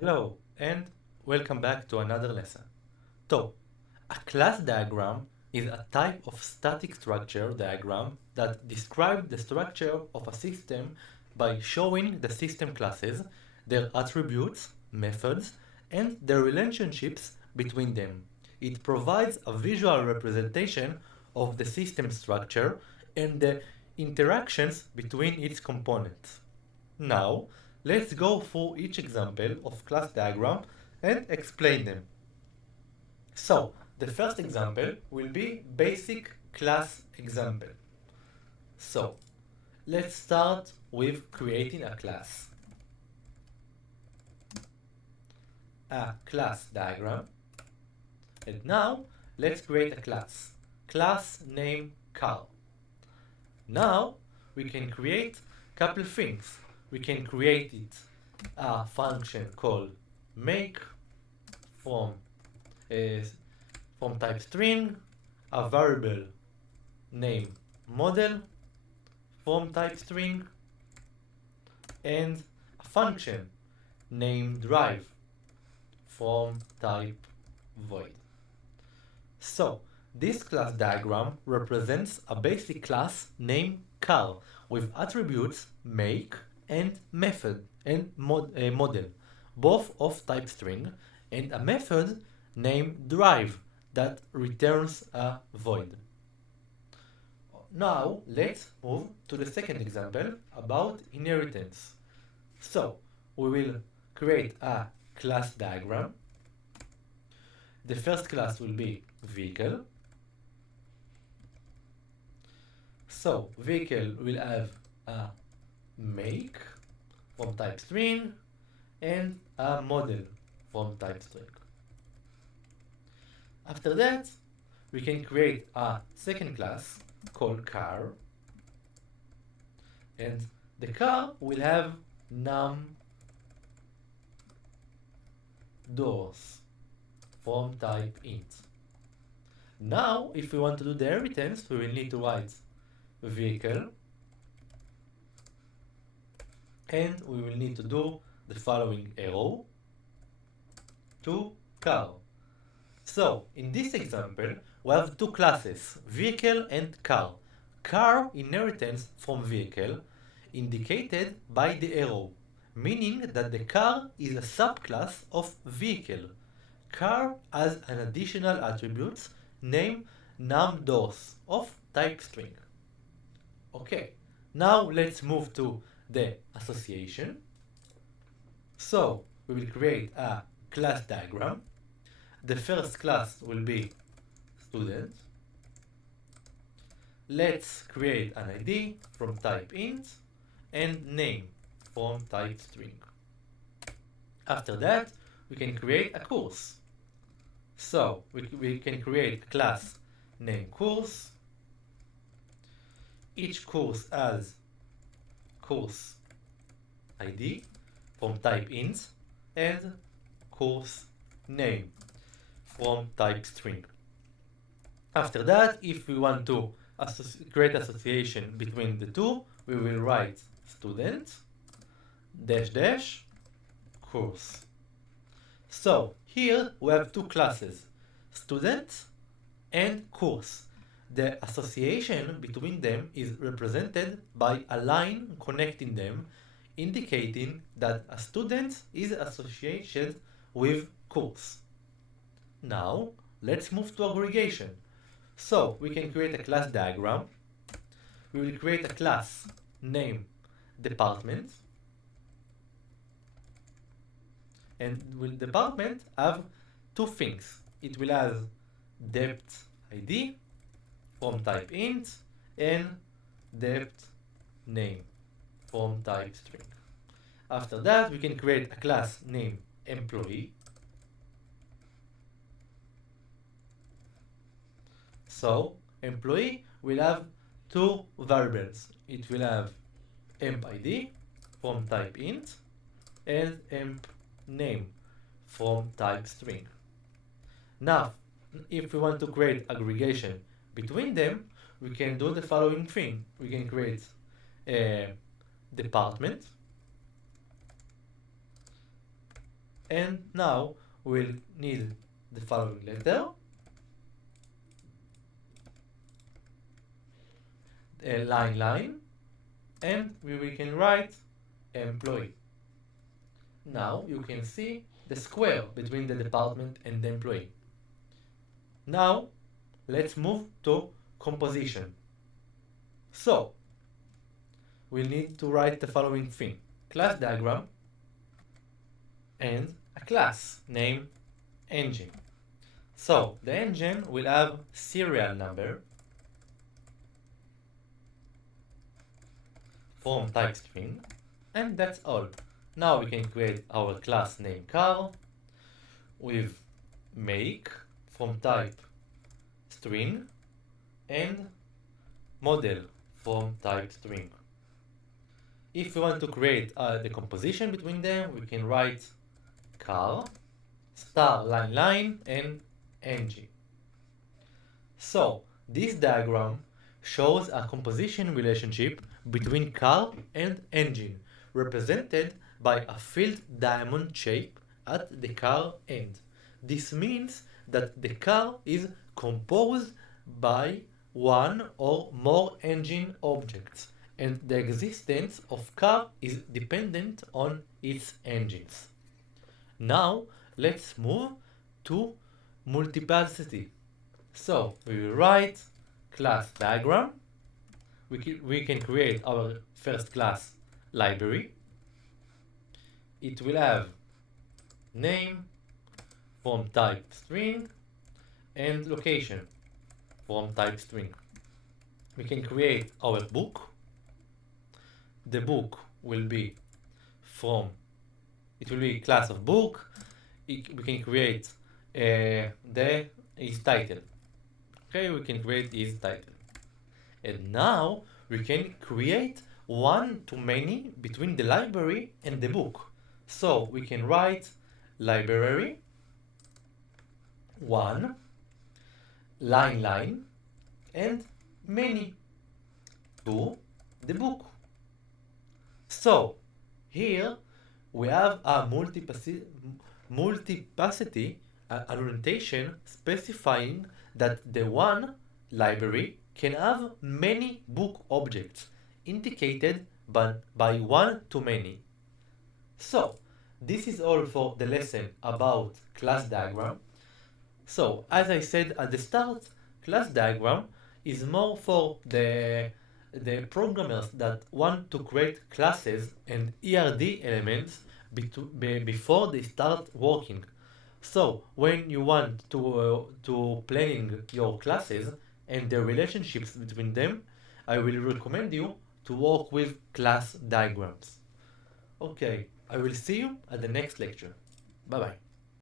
Hello, and welcome back to another lesson. So, a class diagram is a type of static structure diagram that describes the structure of a system by showing the system classes, their attributes, methods, and the relationships between them. It provides a visual representation of the system structure and the interactions between its components. Now, let's go through each example of class diagram and explain them. So, the first example will be basic class example. So, let's start with creating a class. A class diagram. And now, let's create a class. Class name Carl. Now, we can create a couple things. We can create a function called make from type string, a variable name model from type string, and a function named drive from type void. So, this class diagram represents a basic class named car with attributes make and method and model, both of type string, and a method named drive that returns a void. Now let's move to the second example about inheritance. So we will create a class diagram. The first class will be vehicle. So vehicle will have a make from type string and a model from type string. After that, we can create a second class called car, and the car will have num doors from type int. Now, if we want to do the inheritance, we will need to write vehicle, and we will need to do the following arrow to car. So, in this example, we have two classes, vehicle and car. Car inheritance from vehicle indicated by the arrow, meaning that the car is a subclass of vehicle. Car has an additional attribute named numDoors of type string. Okay, now let's move to the association. So, we will create a class diagram. The first class will be student. Let's create an ID from type int and name from type string. After that, we can create a course. So we can create a class named course. Each course has course ID from type int and course name from type string. After that, if we want to create association between the two, we will write student dash dash course. So here we have two classes, student and course. The association between them is represented by a line connecting them, indicating that a student is associated with course. Now, let's move to aggregation. So, we can create a class diagram. We will create a class name department. And will department have two things. It will have depth ID from type int and depth name from type string. After that, we can create a class named employee. So, employee will have two variables. It will have emp ID from type int and emp name from type string. Now, if we want to create aggregation between them, we can do the following thing. We can create a department And now we'll need the following letter, a line, and we can write employee. Now you can see the square between the department and the employee. Now let's move to composition. So we'll need to write the following thing: class diagram and a class named engine. So the engine will have serial number from type string, and that's all. Now we can create our class name car with make from type string and model from type string. If we want to create the composition between them, we can write car star line and engine. So this diagram shows a composition relationship between car and engine, represented by a filled diamond shape at the car end. This means that the car is composed by one or more engine objects, and the existence of car is dependent on its engines. Now let's move to multiplicity. So we will write class diagram. We can create our first class library. It will have name from type string and location from type string. We can create our book. The book will be it will be class of book. We can create its title. Okay, we can create its title. And now we can create one-to-many between the library and the book. So we can write library one line and many to the book. So here we have a multiplicity orientation specifying that the one library can have many book objects indicated by one-to-many. So this is all for the lesson about class diagram. So as I said at the start, class diagram is more for the programmers that want to create classes and ERD elements before they start working. So when you want to planning your classes and the relationships between them, I will recommend you to work with class diagrams. Okay, I will see you at the next lecture. Bye bye.